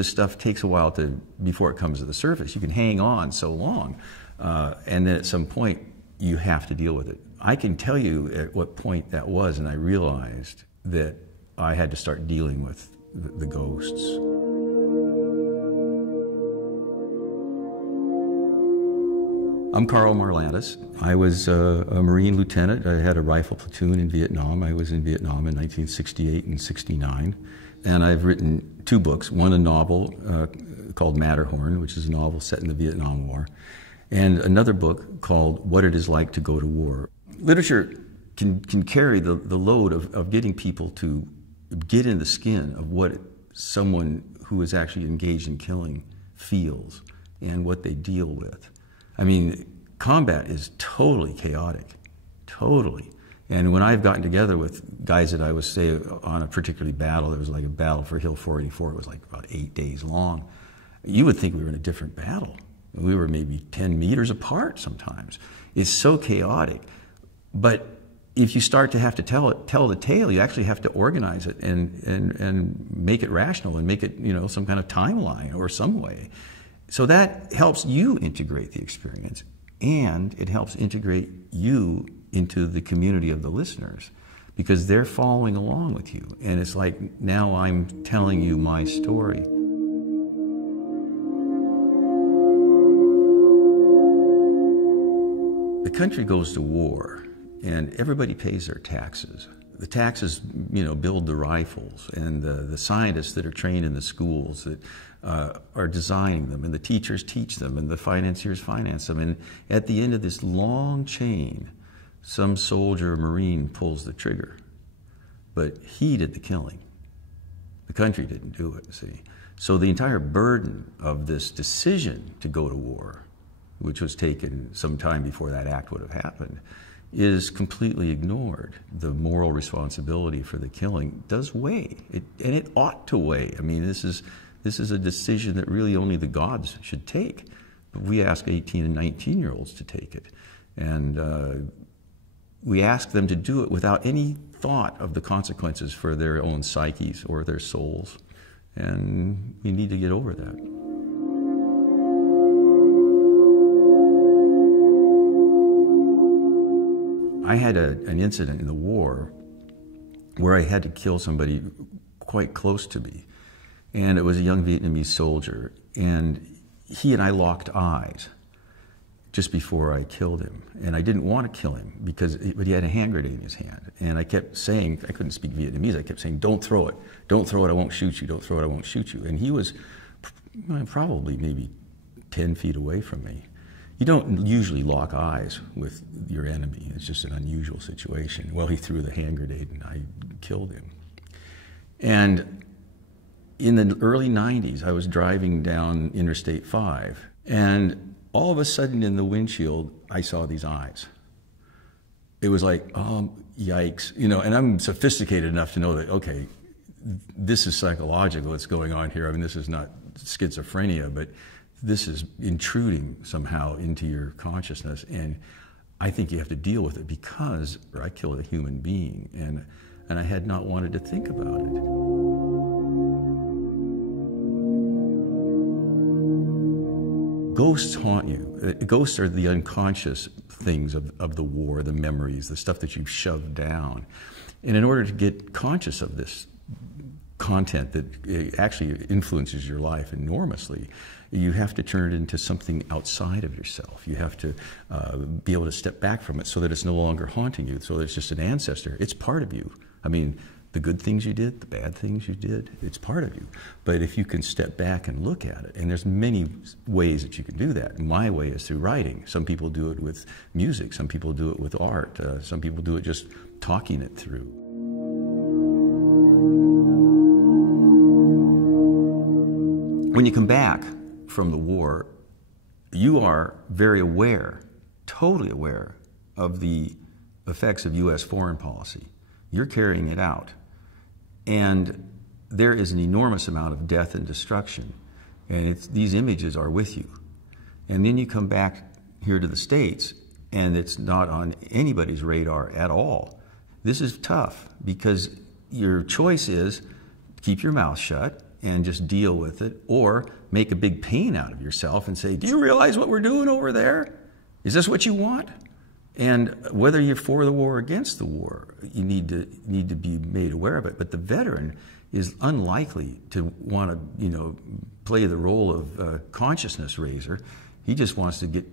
this stuff takes a while before it comes to the surface. You can hang on so long, and then at some point you have to deal with it. I can tell you at what point that was, and I realized that I had to start dealing with the ghosts. I'm Karl Marlantes. I was a Marine lieutenant. I had a rifle platoon in Vietnam. I was in Vietnam in 1968 and 69. And I've written 2 books, one a novel called Matterhorn, which is a novel set in the Vietnam War, and another book called What It Is Like to Go to War. Literature can carry the load of getting people to get in the skin of what someone who is actually engaged in killing feels and what they deal with. I mean, combat is totally chaotic, totally. And when I've gotten together with guys that I was, say, on a particular battle, there was like a battle for Hill 484, it was like about 8 days long, you would think we were in a different battle. We were maybe 10 meters apart sometimes. It's so chaotic. But if you start to have to tell the tale, you actually have to organize it and make it rational and make it, you know, some kind of timeline or some way. So that helps you integrate the experience, and it helps integrate you into the community of the listeners, because they're following along with you. And it's like, now I'm telling you my story. The country goes to war, and everybody pays their taxes. The taxes, you know, build the rifles, and the scientists that are trained in the schools that are designing them, and the teachers teach them, and the financiers finance them. And at the end of this long chain, some soldier or Marine pulls the trigger. But he did the killing. The country didn't do it, see. So the entire burden of this decision to go to war, which was taken some time before that act would have happened, is completely ignored. The moral responsibility for the killing does weigh, and it ought to weigh. I mean, this is a decision that really only the gods should take. But we ask 18 and 19-year-olds to take it. And we ask them to do it without any thought of the consequences for their own psyches or their souls. And we need to get over that. I had an incident in the war where I had to kill somebody quite close to me. And it was a young Vietnamese soldier. And he and I locked eyes just before I killed him. And I didn't want to kill him, but he had a hand grenade in his hand. And I kept saying, I couldn't speak Vietnamese, I kept saying, don't throw it. Don't throw it, I won't shoot you. Don't throw it, I won't shoot you. And he was probably maybe 10 feet away from me. You don't usually lock eyes with your enemy. It's just an unusual situation. Well, he threw the hand grenade and I killed him. And in the early 90s, I was driving down Interstate 5, and all of a sudden in the windshield, I saw these eyes. It was like, oh, yikes. You know, and I'm sophisticated enough to know that, okay, this is psychological, what's going on here. I mean, this is not schizophrenia, but this is intruding somehow into your consciousness, and I think you have to deal with it because I killed a human being, and I had not wanted to think about it. Ghosts haunt you. Ghosts are the unconscious things of the war, the memories, the stuff that you've shoved down. And in order to get conscious of this content that actually influences your life enormously, you have to turn it into something outside of yourself. You have to be able to step back from it so that it's no longer haunting you, so that it's just an ancestor. It's part of you. I mean, the good things you did, the bad things you did, it's part of you. But if you can step back and look at it, and there's many ways that you can do that. My way is through writing. Some people do it with music. Some people do it with art. Some people do it just talking it through. When you come back from the war, you are very aware, totally aware, of the effects of U.S. foreign policy. You're carrying it out. And there is an enormous amount of death and destruction. And these images are with you. And then you come back here to the States, and it's not on anybody's radar at all. This is tough, because your choice is keep your mouth shut and just deal with it, or make a big pain out of yourself and say, do you realize what we're doing over there? Is this what you want? And whether you're for the war or against the war, you need to be made aware of it. But the veteran is unlikely to want to, play the role of consciousness raiser. He just wants to get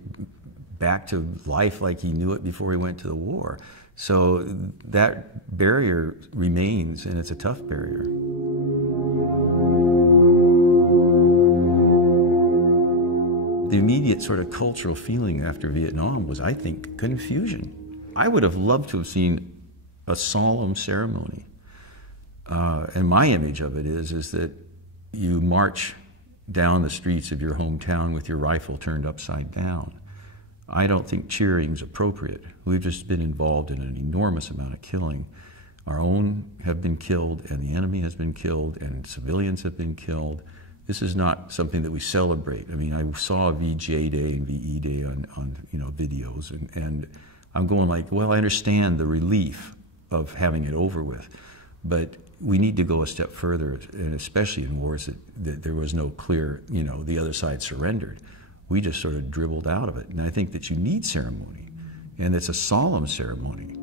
back to life like he knew it before he went to the war. So that barrier remains, and it's a tough barrier. The immediate sort of cultural feeling after Vietnam was, I think, confusion. I would have loved to have seen a solemn ceremony. And my image of it is that you march down the streets of your hometown with your rifle turned upside down. I don't think cheering's appropriate. We've just been involved in an enormous amount of killing. Our own have been killed, and the enemy has been killed, and civilians have been killed. This is not something that we celebrate. I mean, I saw VJ Day and VE Day on videos, and I'm going like, well, I understand the relief of having it over with, but we need to go a step further, and especially in wars that there was no clear, the other side surrendered. We just sort of dribbled out of it. And I think that you need ceremony, and it's a solemn ceremony.